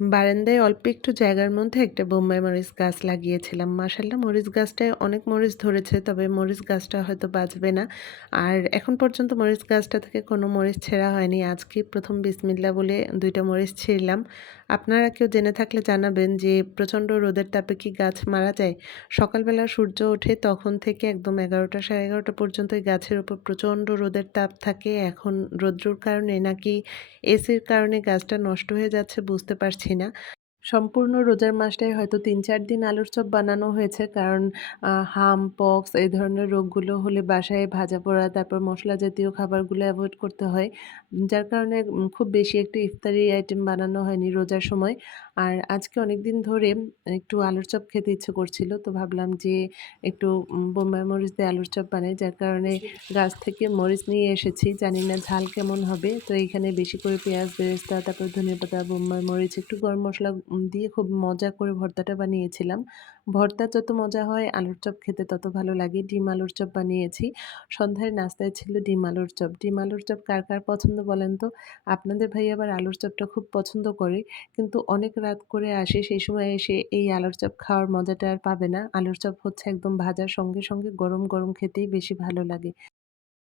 বারান্দায় অল্প একটু জায়গার মধ্যে একটা বোম্বাই মরিচ গাছ লাগিয়েছিলাম। মাশাআল্লাহ মরিচ গাছটায় অনেক মরিচ ধরেছে। তবে মরিচ গাছটা হয়তো বাঁচবে না। আর এখন পর্যন্ত মরিচ গাছটা থেকে কোনো মরিচ ছেঁড়া হয়নি। আজকে ১ম বিসমিল্লাহ বলে ২ টা মরিচ ছিঁড়লাম। আপনারা কেউ জেনে থাকলে জানাবেন যে প্রচণ্ড রোদের তাপে কি গাছ মারা যায়? সকালবেলা সূর্য ওঠে তখন থেকে একদম ১১টা ১১:৩০ পর্যন্ত এই গাছের উপর প্রচণ্ড রোদের তাপ থাকে। এখন রৌদ্রুর কারণে নাকি এসির কারণে গাছটা নষ্ট হয়ে যাচ্ছে বুঝতে পারছি না। সম্পূর্ণ রোজার মাসটায় হয়তো ৩-৪ দিন আলুর চপ বানানো হয়েছে। কারণ হাম, পক্স এই ধরনের রোগগুলো হলে বাসায় ভাজাপোড়া তারপর মসলা জাতীয় খাবারগুলো এভয়েড করতে হয়। যার কারণে খুব বেশি একটু ইফতারি আইটেম বানানো হয়নি রোজার সময়। আর আজকে অনেকদিন ধরে একটু আলুর চপ খেতে ইচ্ছে করছিল। তো ভাবলাম যে একটু বোম্বাই মরিচ দিয়ে আলুর চপ বানাই। যার কারণে গাছ থেকে মরিচ নিয়ে এসেছি। জানি না ঝাল কেমন হবে। তো এইখানে বেশি করে পেঁয়াজ, বেরেস্তা, তারপর ধনিয়াপাতা, বোম্বাই মরিচ, একটু গরম মসলা দিয়ে খুব মজা করে ভর্তাটা বানিয়েছিলাম। ভর্তা যত মজা হয় আলুর চপ খেতে তত ভালো লাগে। ডিম আলুর চপ বানিয়েছি। সন্ধ্যায় নাস্তায় ছিল ডিম আলুর চপ। ডিম আলুর চপ কার, কার পছন্দ বলেন তো? আপনাদের ভাই আবার আলুর চপটা খুব পছন্দ করে। কিন্তু অনেক রাত করে আসে, সেই সময় এসে এই আলুর চপ খাওয়ার মজাটা আর পাবে না। আলুর চপ হচ্ছে একদম ভাজার সঙ্গে, সঙ্গে গরম, গরম খেতেই বেশি ভালো লাগে।